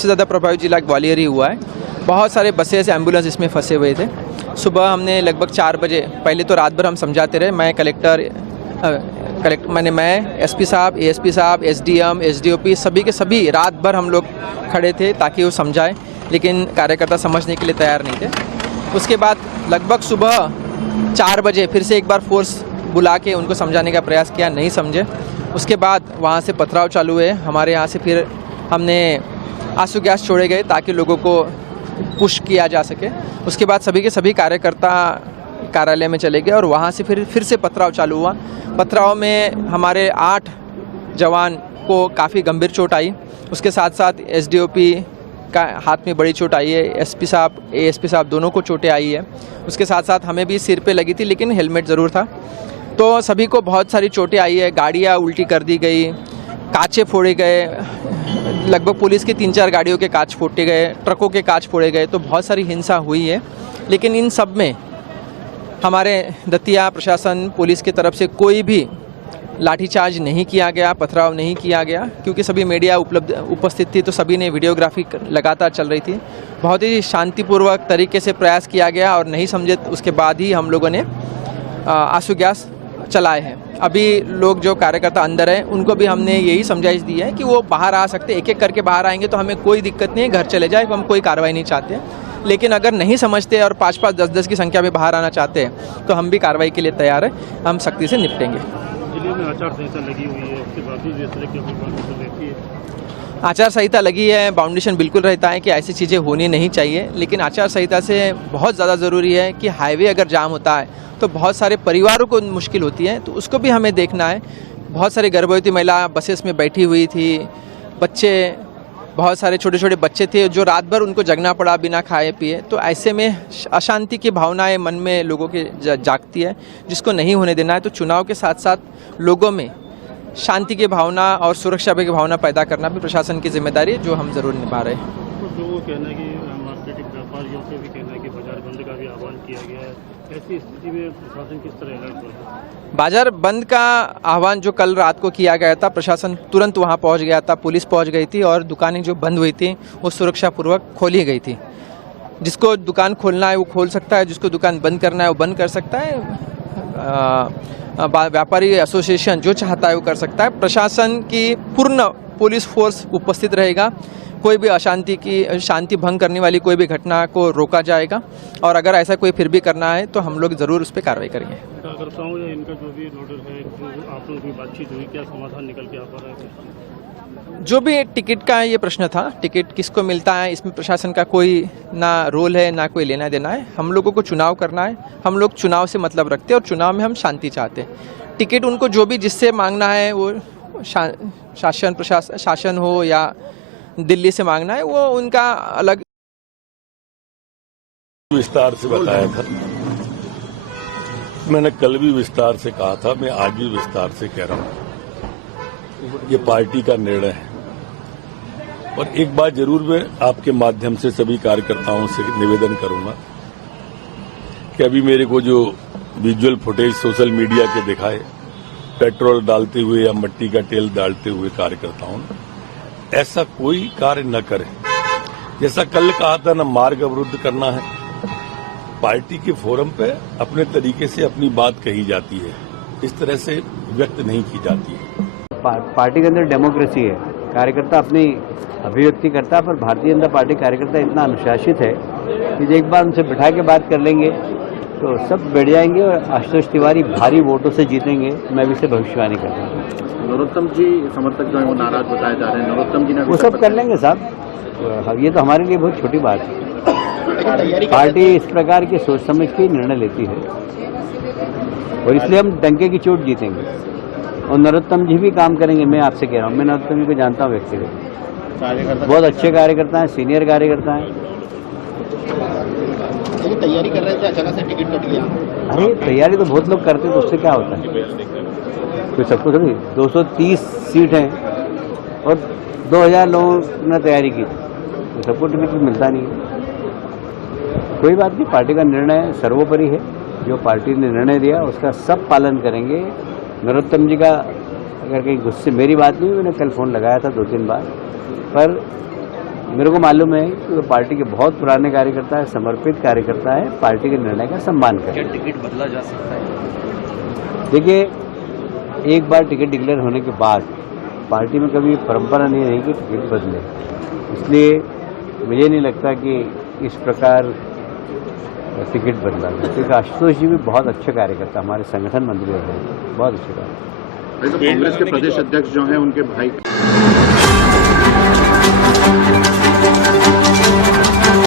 सबसे ज़्यादा प्रभावित जिला ग्वालियर ही हुआ है। बहुत सारे बसेस एम्बुलेंस इसमें फंसे हुए थे। सुबह हमने लगभग 4 बजे, पहले तो रात भर हम समझाते रहे, मैं एसपी साहब, एएसपी साहब, एसडीएम, एसडीओपी सभी के सभी रात भर हम लोग खड़े थे ताकि वो समझाएं, लेकिन कार्यकर्ता समझने के लिए तैयार नहीं थे। उसके बाद लगभग सुबह 4 बजे फिर से एक बार फोर्स बुला के उनको समझाने का प्रयास किया, नहीं समझे। उसके बाद वहाँ से पथराव चालू हुए। हमारे यहाँ से फिर हमने आंसू गैस छोड़े गए ताकि लोगों को पुश किया जा सके। उसके बाद सभी के सभी कार्यकर्ता कार्यालय में चले गए और वहाँ से फिर से पथराव चालू हुआ। पथराव में हमारे 8 जवान को काफ़ी गंभीर चोट आई। उसके साथ साथ एसडीओपी का हाथ में बड़ी चोट आई है, एसपी साहब, एएसपी साहब दोनों को चोटें आई है। उसके साथ साथ हमें भी सिर पे लगी थी, लेकिन हेलमेट ज़रूर था। तो सभी को बहुत सारी चोटें आई है। गाड़ियाँ उल्टी कर दी गई, कांचे फोड़े गए, लगभग पुलिस की 3-4 गाड़ियों के कांच फोड़े गए, ट्रकों के कांच फोड़े गए। तो बहुत सारी हिंसा हुई है, लेकिन इन सब में हमारे दतिया प्रशासन, पुलिस की तरफ से कोई भी लाठीचार्ज नहीं किया गया, पथराव नहीं किया गया, क्योंकि सभी मीडिया उपस्थित थी, तो सभी ने वीडियोग्राफी लगातार चल रही थी। बहुत ही शांतिपूर्वक तरीके से प्रयास किया गया और नहीं समझे उसके बाद ही हम लोगों ने आंसू गैस चलाए हैं। अभी लोग जो कार्यकर्ता अंदर हैं उनको भी हमने यही समझाइश दी है कि वो बाहर आ सकते, एक एक करके बाहर आएंगे तो हमें कोई दिक्कत नहीं है, घर चले जाए, हम कोई कार्रवाई नहीं चाहते। लेकिन अगर नहीं समझते और 5-5, 10-10 की संख्या में बाहर आना चाहते हैं तो हम भी कार्रवाई के लिए तैयार हैं, हम सख्ती से निपटेंगे। जिले में आचार संहिता लगी हुई है, उसके बावजूद इस तरह की बाउंडेशन रहती है। आचार संहिता लगी है, बाउंडेशन बिल्कुल रहता है कि ऐसी चीज़ें होनी नहीं चाहिए, लेकिन आचार संहिता से बहुत ज़्यादा ज़रूरी है कि हाईवे अगर जाम होता है तो बहुत सारे परिवारों को मुश्किल होती है, तो उसको भी हमें देखना है। बहुत सारी गर्भवती महिला बसेस में बैठी हुई थी, बच्चे, बहुत सारे छोटे छोटे बच्चे थे जो रात भर उनको जगना पड़ा बिना खाए पिए। तो ऐसे में अशांति की भावनाएं मन में लोगों के जागती है, जिसको नहीं होने देना है। तो चुनाव के साथ साथ लोगों में शांति की भावना और सुरक्षा की भावना पैदा करना भी प्रशासन की जिम्मेदारी है, जो हम ज़रूर निभा रहे हैं। तो कहना है कि मार्केटिंग व्यापारियों से भी कहना है कि बाजार बंद का भी आह्वान किया गया है। ऐसी स्थिति में प्रशासन किस तरह अलर्ट है? बाजार बंद का आह्वान जो कल रात को किया गया था, प्रशासन तुरंत वहां पहुंच गया था, पुलिस पहुंच गई थी और दुकानें जो बंद हुई थी वो सुरक्षापूर्वक खोली गई थी। जिसको दुकान खोलना है वो खोल सकता है, जिसको दुकान बंद करना है वो बंद कर सकता है। व्यापारी एसोसिएशन जो चाहता है वो कर सकता है। प्रशासन की पूर्ण पुलिस फोर्स उपस्थित रहेगा। कोई भी शांति भंग करने वाली कोई भी घटना को रोका जाएगा और अगर ऐसा कोई फिर भी करना है तो हम लोग ज़रूर उस पर कार्रवाई करेंगे। कार्यकर्ताओं या इनका जो भी ऑर्डर है, जो आप लोगों की बातचीत हुई, क्या समाधान निकल के आ पा रहा है? जो भी टिकट का ये प्रश्न था, टिकट किसको मिलता है, इसमें प्रशासन का कोई ना रोल है ना कोई लेना देना है। हम लोगों को चुनाव करना है, हम लोग चुनाव से मतलब रखते हैं और चुनाव में हम शांति चाहते हैं। टिकट उनको जो भी जिससे मांगना है, वो शासन हो या दिल्ली से मांगना है, वो उनका अलग विस्तार से बताया था। मैंने कल भी विस्तार से कहा था, मैं आज भी विस्तार से कह रहा हूं, ये पार्टी का निर्णय है। और एक बात जरूर मैं आपके माध्यम से सभी कार्यकर्ताओं से निवेदन करूंगा कि अभी मेरे को जो विजुअल फुटेज सोशल मीडिया के दिखाए, पेट्रोल डालते हुए या मिट्टी का तेल डालते हुए कार्यकर्ताओं ने, ऐसा कोई कार्य न करें। जैसा कल कहा था, न मार्ग अवरुद्ध करना है। पार्टी के फोरम पे अपने तरीके से अपनी बात कही जाती है, इस तरह से व्यक्त नहीं की जाती है। पार्टी के अंदर डेमोक्रेसी है, कार्यकर्ता अपनी अभिव्यक्ति करता है, पर भारतीय जनता पार्टी कार्यकर्ता इतना अनुशासित है कि एक बार उनसे बिठा के बात कर लेंगे तो सब बैठ जाएंगे और आशुतोष तिवारी भारी वोटों से जीतेंगे। मैं भी से भविष्यवाणी करता हूँ। नरोत्तम जी समर्थक जो है वो नाराज बताए जा रहे हैं। नरोत्तम जी ने वो सब कर लेंगे साहब, ये तो हमारे लिए बहुत छोटी बात है। पार्टी इस प्रकार की सोच समझ के निर्णय लेती है और इसलिए हम डंके की चोट जीतेंगे। और नरोत्तम जी भी काम करेंगे, मैं आपसे कह रहा हूँ। मैं नरोत्तम जी को जानता हूँ व्यक्तिगत, बहुत अच्छे कार्यकर्ता हैं, सीनियर कार्यकर्ता हैं। तैयारी कर रहे थे, अचानक से टिकट कट गया। अरे तैयारी तो बहुत लोग करते हैं, तो उससे क्या होता है? कोई सबको थोड़ी 230 सीट हैं और 2000 लोगों ने तैयारी की, तो सबको टिकट मिलता नहीं है। कोई बात नहीं, पार्टी का निर्णय सर्वोपरि है। जो पार्टी ने निर्णय दिया उसका सब पालन करेंगे। नरोत्तम जी का अगर कहीं गुस्से, मेरी बात नहीं, मैंने कल फ़ोन लगाया था 2-3 बार, पर मेरे को मालूम है कि वो पार्टी के बहुत पुराने कार्यकर्ता है, समर्पित कार्यकर्ता है, पार्टी के निर्णय का सम्मान करें। टिकट बदला जा सकता है? देखिए, एक बार टिकट डिक्लेयर होने के बाद पार्टी में कभी परंपरा नहीं रही कि टिकट बदले, इसलिए मुझे नहीं लगता कि इस प्रकार टिकट बदला है। क्योंकि आशुतोष जी भी बहुत अच्छे कार्यकर्ता, हमारे संगठन मंत्री होते हैं, बहुत अच्छे कार्यकर्ता। कांग्रेस के प्रदेश अध्यक्ष जो हैं उनके भाई